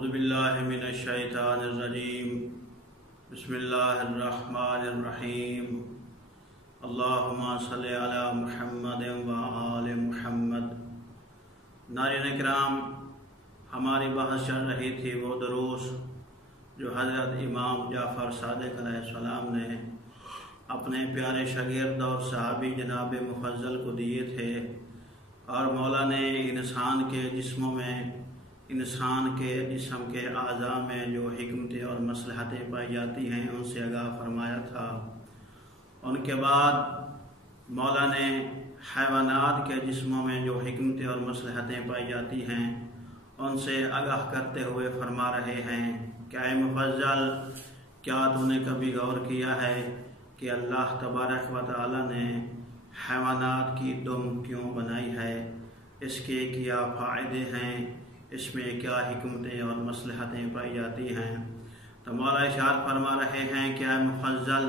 اعوذ باللہ من الشیطان الرجیم بسم اللہ الرحمن الرحیم اللہم صلی علی محمد و آل محمد۔ ناظرین کرام، ہماری بحث چل رہی تھی وہ دروس جو حضرت امام جعفر صادق علیہ السلام نے اپنے پیارے شاگرد اور صحابی جناب مفضل کو دیے تھے، اور مولا نے انسان کے جسموں میں، انسان کے جسم کے اعضاء میں جو حکمتیں اور مصلحتیں پائی جاتی ہیں ان سے آگاہ فرمایا تھا۔ ان کے بعد مولا نے حیوانات کے جسموں میں جو حکمتیں اور مصلحتیں پائی جاتی ہیں ان سے آگاہ کرتے ہوئے فرما رہے ہیں کہ اے مفضل، کیا تو نے کبھی غور کیا ہے کہ اللہ تبارک و تعالی نے حیوانات کی دم کیوں بنائی ہے؟ اس کے کیا فائدے ہیں؟ اس میں کیا حکمتیں اور مصلحتیں پائی جاتی ہیں؟ تو مولا ارشاد فرما رہے ہیں کہ اے مفضل،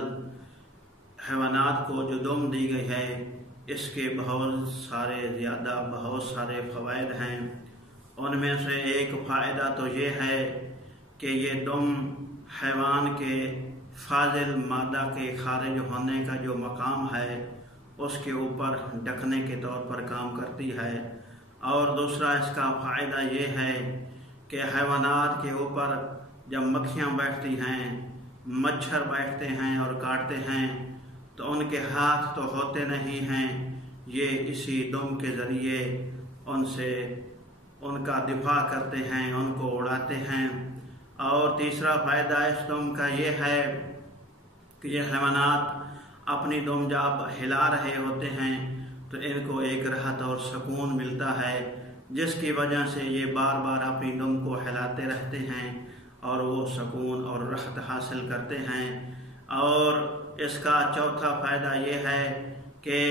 حیوانات کو جو دم دی گئی ہے اس کے بہت سارے فوائد ہیں۔ ان میں سے ایک فائدہ تو یہ ہے کہ یہ دم حیوان کے فاضل مادہ کے خارج ہونے کا جو مقام ہے اس کے اوپر ڈھکنے کے طور پر کام کرتی ہے، اور دوسرا اس کا فائدہ یہ ہے کہ حیوانات کے اوپر جب مکھیاں بیٹھتی ہیں، مچھر بیٹھتے ہیں اور کاٹتے ہیں تو ان کے ہاتھ تو ہوتے نہیں ہیں، یہ اسی دم کے ذریعے ان کا دفاع کرتے ہیں، ان کو اڑاتے ہیں۔ اور تیسرا فائدہ اس دم کا یہ ہے کہ یہ حیوانات اپنی دم جب ہلا رہے ہوتے ہیں تو ان کو ایک راحت اور سکون ملتا ہے، جس کی وجہ سے یہ بار بار اپنی دم کو ہلاتے رہتے ہیں اور وہ سکون اور راحت حاصل کرتے ہیں۔ اور اس کا چوتھا فائدہ یہ ہے کہ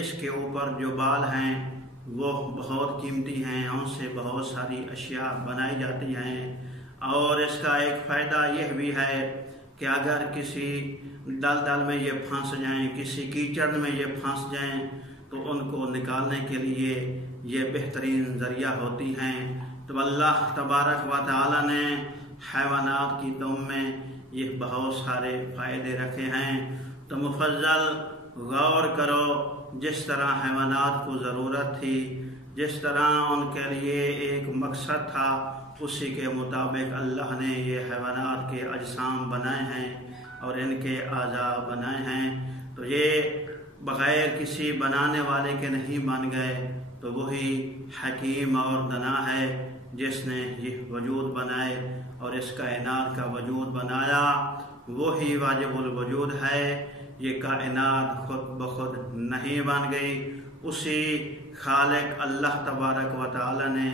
اس کے اوپر جو بال ہیں وہ بہت قیمتی ہیں، ان سے بہت ساری اشیاء بنائی جاتی ہیں۔ اور اس کا ایک فائدہ یہ بھی ہے کہ اگر کسی دلدل میں یہ پھنس جائیں، کسی کیچڑ میں یہ پھنس جائیں تو ان کو نکالنے کے لیے یہ بہترین ذریعہ ہوتی ہیں۔ تو اللہ تبارک و تعالی نے حیوانات کی دم میں یہ بہت سارے فائدے رکھے ہیں۔ تو مفضل غور کرو، جس طرح حیوانات کو ضرورت تھی، جس طرح ان کے لیے ایک مقصد تھا، اسی کے مطابق اللہ نے یہ حیوانات کے اجسام بنائے ہیں اور ان کے اعضاء بنائے ہیں۔ تو یہ بغیر کسی بنانے والے کے نہیں بن گئے، تو وہی حکیم اور دانا ہے جس نے یہ وجود بنائے اور اس کائنات کا وجود بنایا، وہی واجب الوجود ہے۔ یہ کائنات خود بخود نہیں بن گئی، اسی خالق اللہ تبارک و تعالی نے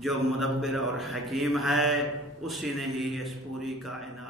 جو مدبر اور حکیم ہے، اسی نے ہی اس پوری کائنات